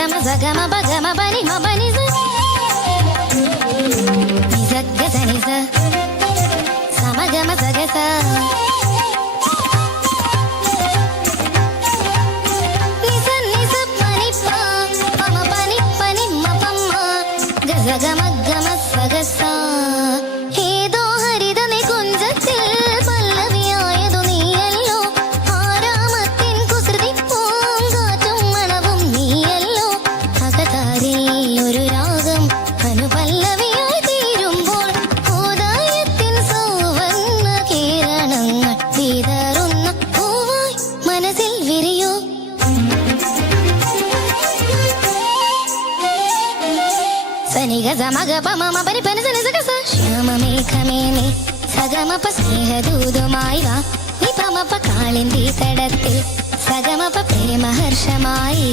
గమ జగమ బగమ బని మబని జగజ నిజ. సమగమ జగస గమ గమ సగస సని గజ మగ పమ మ పని పని సని సగ స శ్యామ మేఘమేని సగమప స్నేహ దూదుమాయివా నిపమప కాళింది తడత్తి సగమప ప్రేమ హర్షమాయి